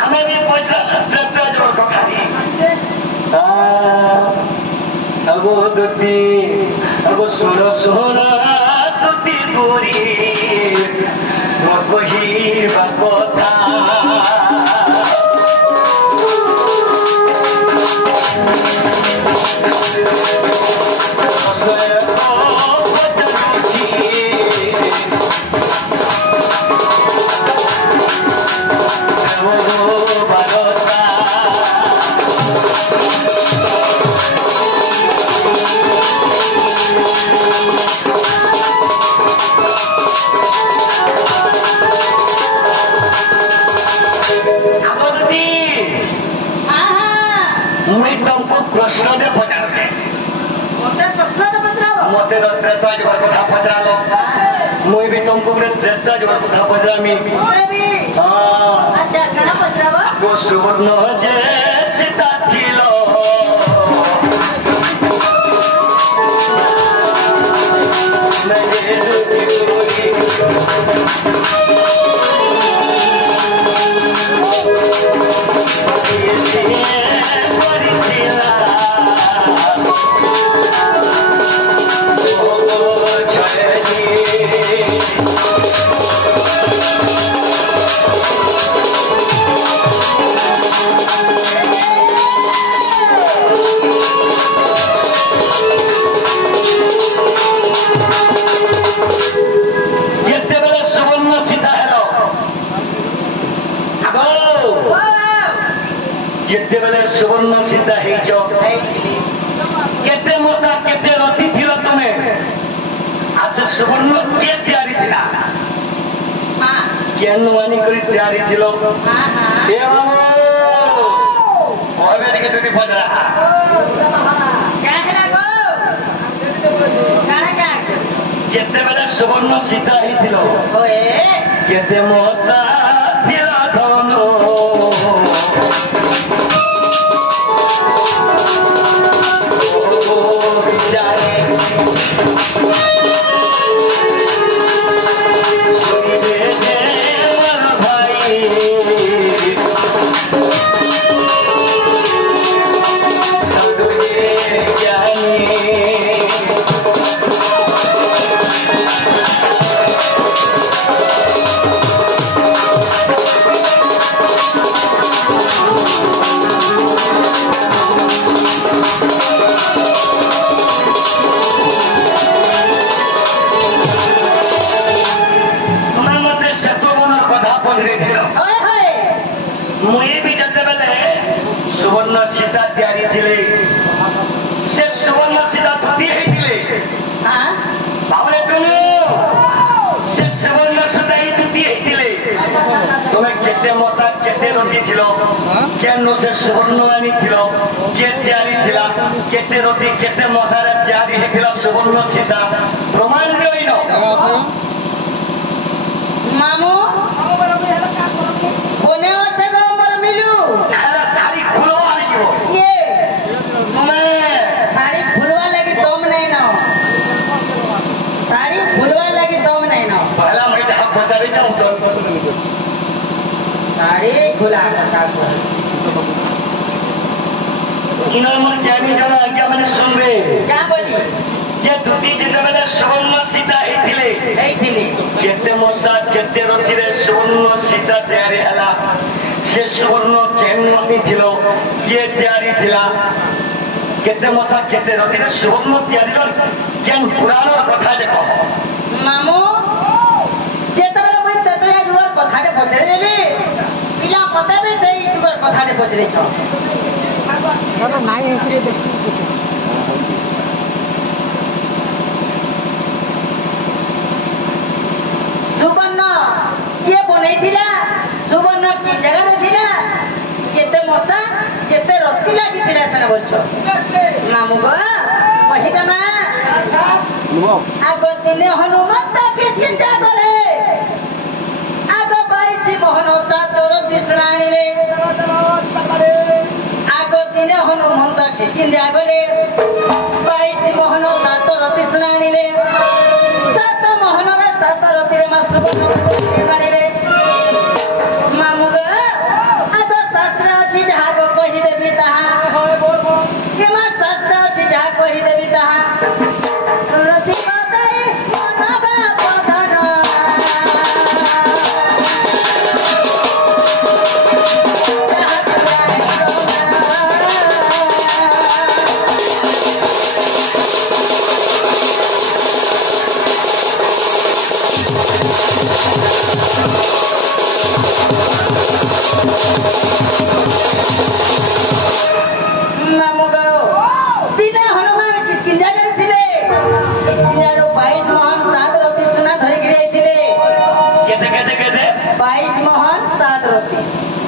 हमें भी पूछना जोड़ को खाली अगो दुती अगो सुनो सुनो दुती पूरी कही कथा मते त्रेता जोड़ कथा पचरालो मुई भी तुमको त्रेता जोड़ कथा पचरामी अच्छा कना पचरावा गो सुवर्ण जे सीता किलो मेरे दुखी जिते बेले सुवर्ण सीता हेच केते मशा केते रति थिल तुमे आज सुवर्ण के तैयारी थिला केन मानी करी तैयारी थिलो ए बाबू ओबे के तुती बजरा काहेला गो काहे का जिते बेले सुवर्ण सीता ही थिलो ओए केते मशा थिला धनो मुई भी जते बेले सुवर्ण सीता तैयारी थिले से सुवर्ण सीता धुती हेतिले हां बाबरे तुम से सुवर्ण सीता ही धुती हेतिले तुम्हें केते मशा केते रति थिलो केनो से सुवर्ण आनी थिलो के तैयारी थिला केते रति केते मशा रे तैयारी हेतिला सुवर्ण सीता प्रमाण देइनो मामू कोने আছে গো আমার মিলু अरे सारी खुलवा लियो ये तुम्हें साड़ी खुलवा लगी तुम नहीं ना साड़ी खुलवा लगी तुम नहीं ना पहला मैं जहाँ बजारे जाऊँ तो साड़ी खुला का इन्होंने मुझे ज्ञानी जाना आज्ञा मैंने सुन बे क्या बोली ये धुती जिते बेले सुवर्ण सीता ହେଇଥିଲି केते मशा केते रतिरे सुवर्ण सीता तैयारी हला से सुवर्ण केन मानी थिलो किए तैयारी थिला केते मशा केते रतिरे सुवर्ण तैयारी केन पुराण कथा देखो मामू ଯେତେବେଳେ ମୁଇଁ ତେତେ ଯୁଗର କଥାଟେ ପଚାରି ଦେବି ପିଲା ମତେ ବି ସେଇ ଯୁଗର କଥାଟେ ପଚାରିଛ ନାଇଁ ହିସାବରେ सुवर्ण किए बनईला सुवर्ण की जगह थिला केते मशा केते रति लागि थिला सने बोलछो मामू गो कहि दमा आगो दिने हनुमंत किसकिंता गले आगो बाईसी मोहन सातर दिसराणी रे आगो दिने हनुमंत किसकिंता गले बाईसी मोहन सातर दिसराणी रे सात मोहन रे सातर तिरे मा सुवर्ण मामू गो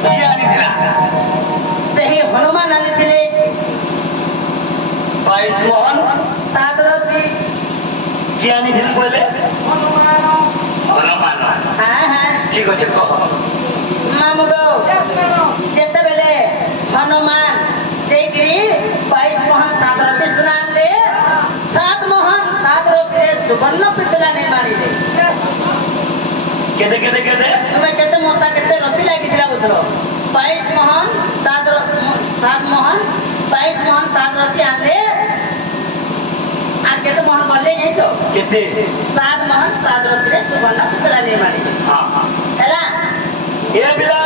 କିଏ ଆଣିଥିଲା? ସେହି ହନୁମାନ ଆଣିଥିଲେ। 22 ମୋହନ 7 ରତି। କିଏ ଆଣିଥିଲେ କହିଲେ? ହନୁମାନ। ଠିକ ଅଛି କହ। ମାମୁଗ ଯେତେବେଳେ ହନୁମାନ ଯାଇକିରି 22 ମୋହନ 7 ରତି ସୁନା ଆଣିଲେ, 7 ମୋହନ 7 ରତିରେ ସୁବର୍ଣ୍ଣ ପିତୁଳା ନିର୍ମାଣିଲେ। କେତେ କେତେ କେତେ ତୁମେ କେତେ ମଶା କେତେ ରତି ଲାଗିଥିଲା ବୁଝଲ? 22 ମୋହନ 7 ମୋହନ 22 ମୋହନ 7 ରତି ଆଣିଲେ। আর কেতে মোহন করলে যাই তো কেতে 7 মোহন 7 রতিরে সুবর্ণ পিতলা ନିର୍ମାଣିଲେ। ହେଲା ଏ ପିଲା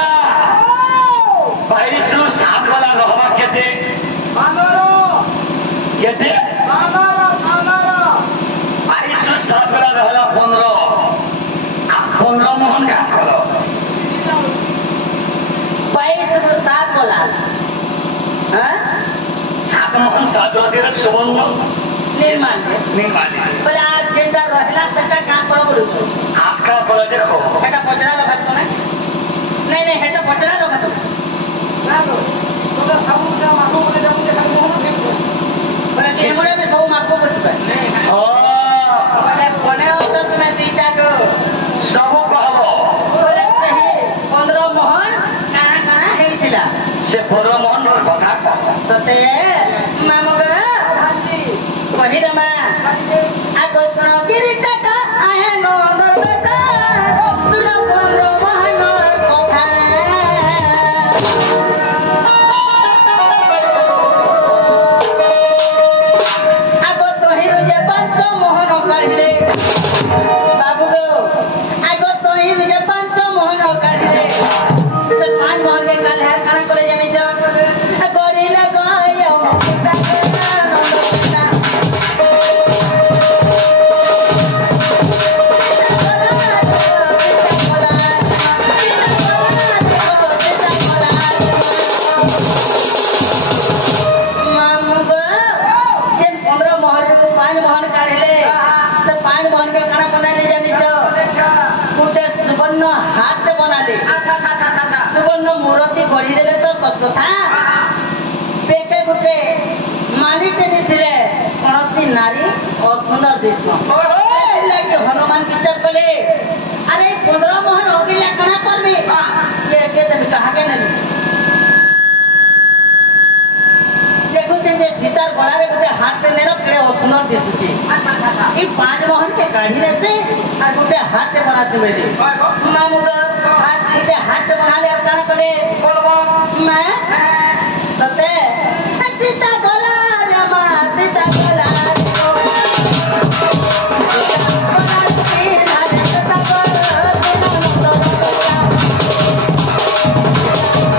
22 ରୁ 7 ବାଲା ରହବା କେତେ? 15। କେତେ? 22 ରୁ 7 ବାଲା ରହଲା 15। 15 ମୋହନ କା କର 22 ରୁ 7 बोला। हां 7 ମୋହନ 7 ରତିରେ ସୁବର୍ଣ୍ଣ ନିର୍ମାଣିଲେ। ବୋଲେ আর যেটা রহিলা সেটা কা কর বলছো? আটকা করা যে কো এটা পচরা লগাত না? নাই নাই এটা পচরা লগাত না তো। তোমরা সাবুটা মাখো বলে যাও যে খালি মোহন দেখো। বলে যেমনে মে সব মাখো বলছো। ও বলে কোনে অত তুমি দুইটা গো সব কহব। বলে সেই 15 মোহন কানা কানা হেইতিলা। সে 15 মোহন কথা কহ। সতে মামুগা কহিদমা আগস্ট গিরিটাকা আহে নগর বেটা শুন 15 মোহনের কথা। আগ তহিরু যে 5 মোহন কাঢ়িলে বাবু গো, আগ তহিরু যে 5 মোহন কাঢ়িলে সে 5 মোহন কে কাল হের কানা করে জানিছ গরিলা গয় পিতা কে নন্দ পিতা हाथ बनाले। सुवर्ण मूर्ति गढ़ीदेले तो सत कथा। पेटे गुटे मालिटे निथिले कौनसी नारी असुंदर दिश लगे हनुमान विचार कले अरे 15 मोहन अगिला कणा करबे ये के देबे कहा के नहीं देखुछे जे सीतार गला रे गुटे हाथ ने रखले असुंदर दिसुची। ई 5 मोहन के काढ़ी ले से और गुटे हाथ बना से बेली मामुग हाथ गुटे हाथ बना ले और काना कले बोलबो मैं सते सीता गला रे मां सीता गला रे ओ गला की धारे सीता गला तेरा नंद गला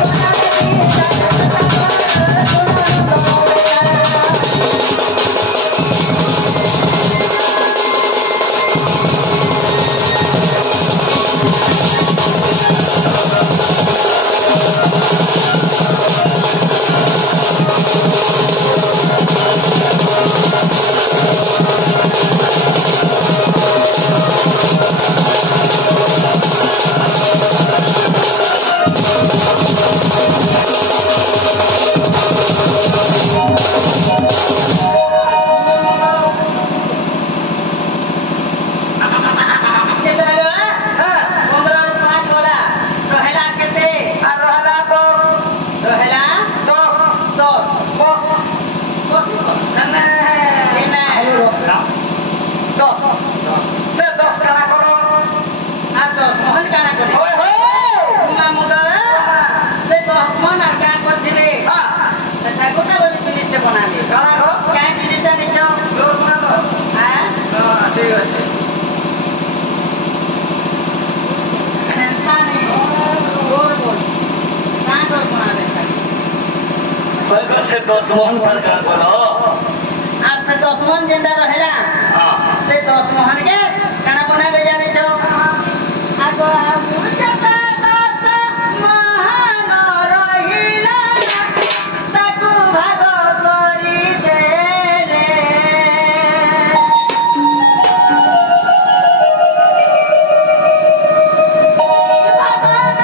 गला की धारे सीता गला तेरा नंद गला। से 10 मोहन पर का बोलो आज से 10 मोहन जेंडा रहेला से 10 मोहन के काना बना ले जाने जो आगो मुजता 10 मोहन रहिला ताकू भाग करी देले भगवान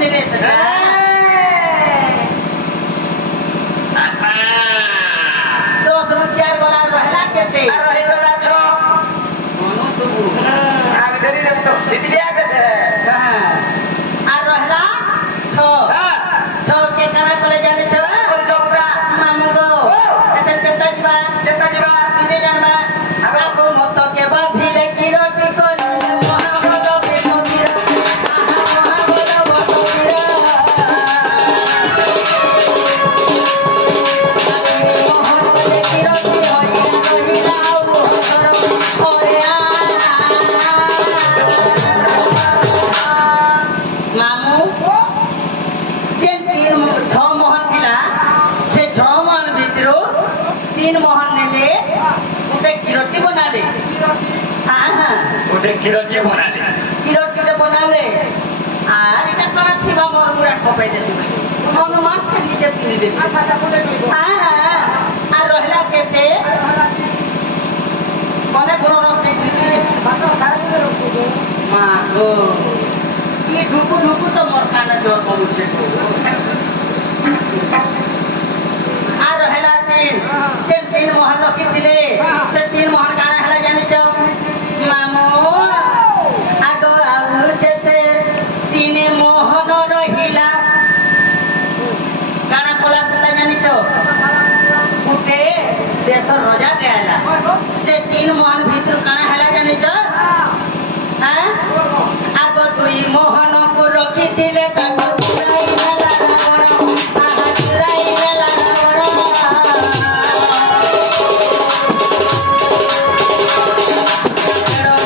ନେଲେ ସେଟା ଦଶରୁ ଚାରି ଗଲା ରହିଲା କେତେ ରହିଗଲା ଛଅ আর রহিলা ছ কে কানা কলে জানিছ মামু গো এসে কেতা ଯିବା দিনে জানবা আগো মস্তকে বাঁধিলে কিরটি করিলে মহাবল বেতবীর আহা মহাবল বতবীর মহাবলে কিরটি হইলা রহিলা আউ হসর ওরে মামু যে ছ মোহন ଥିଲା ସେ 6 ମୋହନ ଭିତରୁ 3 ମୋହନ ନେଲେ ଗୋଟେ କ୍ଷୀରଟି ବନାଲେ ଗୋଟେ କ୍ଷୀରଟି ବନାଲେ କ୍ଷୀରଟିଟେ ବନାଲେ আর এটা কোন থিবা মোর মুড়া খপাই দেছি হনুমান নিজে পিনি দেবে আর রহিলা কেতে কোনে কোন রকম মা গো ये ढुकु ढुकु तो मोर काना जो समुचे आ रहला तीन मोहन रखी थिले से 3 मोहन काना हला जानि छ मामू आगो आउ जेते 3 मोहन रहिला काना कोला सेटा जानि छ उठे देश राजा के आला से 3 मोहन भीतर काना हला जानि छ आगो 2 मोहन को रखी थिले ताको चुराई नेला रावण आहा चुराई नेला रावण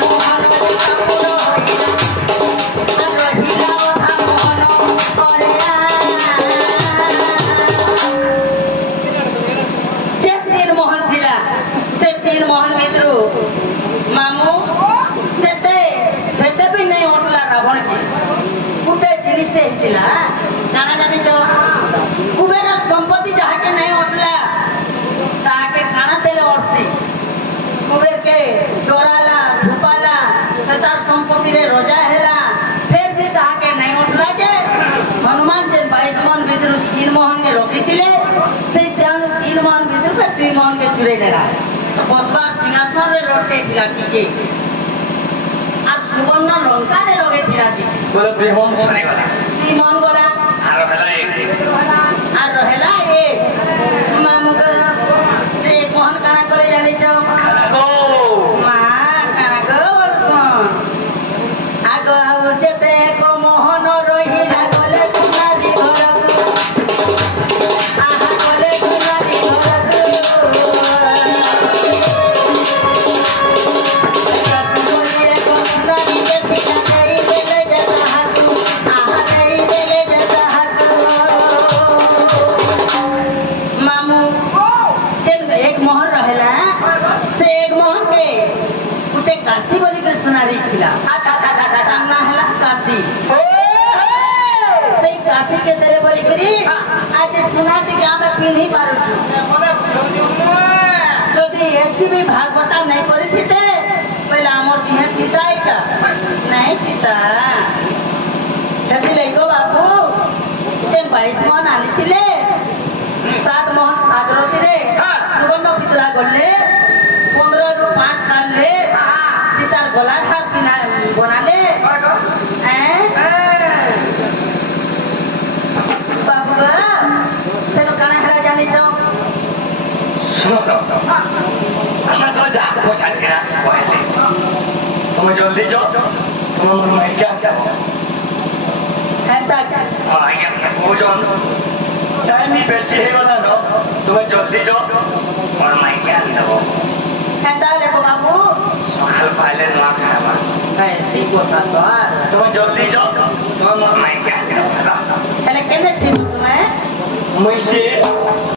मोहन ठाकुर होइला रहिला ओधा मोहन करे जे 3 मोहन थिला से 3 मोहन भितरु मामू सेते भी नहीं उठला रावण की गुटे जिनिस ने हिला काना जानि तो कुबेर संपत्ति जहा के नहीं उठला ताके काना देले उठसी कुबेर के डोराला धुपाला सतार संपत्ति रे रोजा हेला फिर भी ताहा के नहीं उठला जे हनुमान जे 22 मोहन भीतर 3 मोहन के रखी दिले से 3 मोहन भीतर पे 2 मोहन के चुरे देला तो बसबार सिंहासन रे लौटे दिला की আর সুবর্ণ লঙ্কারে লগে থিলা কি বলে 2 মোহন ছড়ে গলা 2 মোহন গলা আর রহেলা এক মামু গো সে মোহন কানা করে জানি যাও গো মা কানা গো বলছন আগো আউ যেতে কো মোহন রহিলা গলে কুমারী ঘরকু আহা গলে কুমারী ঘরকু मामू जब एक मोहन रहला से एक मोहन के उते काशी बोली के सुनारी खिला अच्छा ना हला काशी से काशी के तेरे बोली करी आज सुनाती के हमें पिन्ही पारू छु যদি একটি भी भागवटा नहीं करी थिते पहले हमर दिहे पिता एटा नहीं पिता जदी लेगो बाबू ते 22 मोहन आनी थिले 7 मोहन साजरती रे सुवर्ण पितला गले 15 रु 5 काल रे सीतार गलार हाथ बिना बनाले बाबू सेनो काना हला जानी जाओ सुनो तो আমরা তো যা পছান কেনা কইলে তুমি জলদি যাও তোমার মনে কি আছে হেতা আগে বুঝন টাইম বেশি হয়ে গলা না তুমি জলদি যাও আর মাই জ্ঞান দেবো হেতা দেখো বাবু সকাল পাইলে না খাওয়া হ্যাঁ ঠিক কথা তো আর তুমি জলদি যাও তোমার মাই জ্ঞান দেবো তাহলে কেন তুমি মুই সে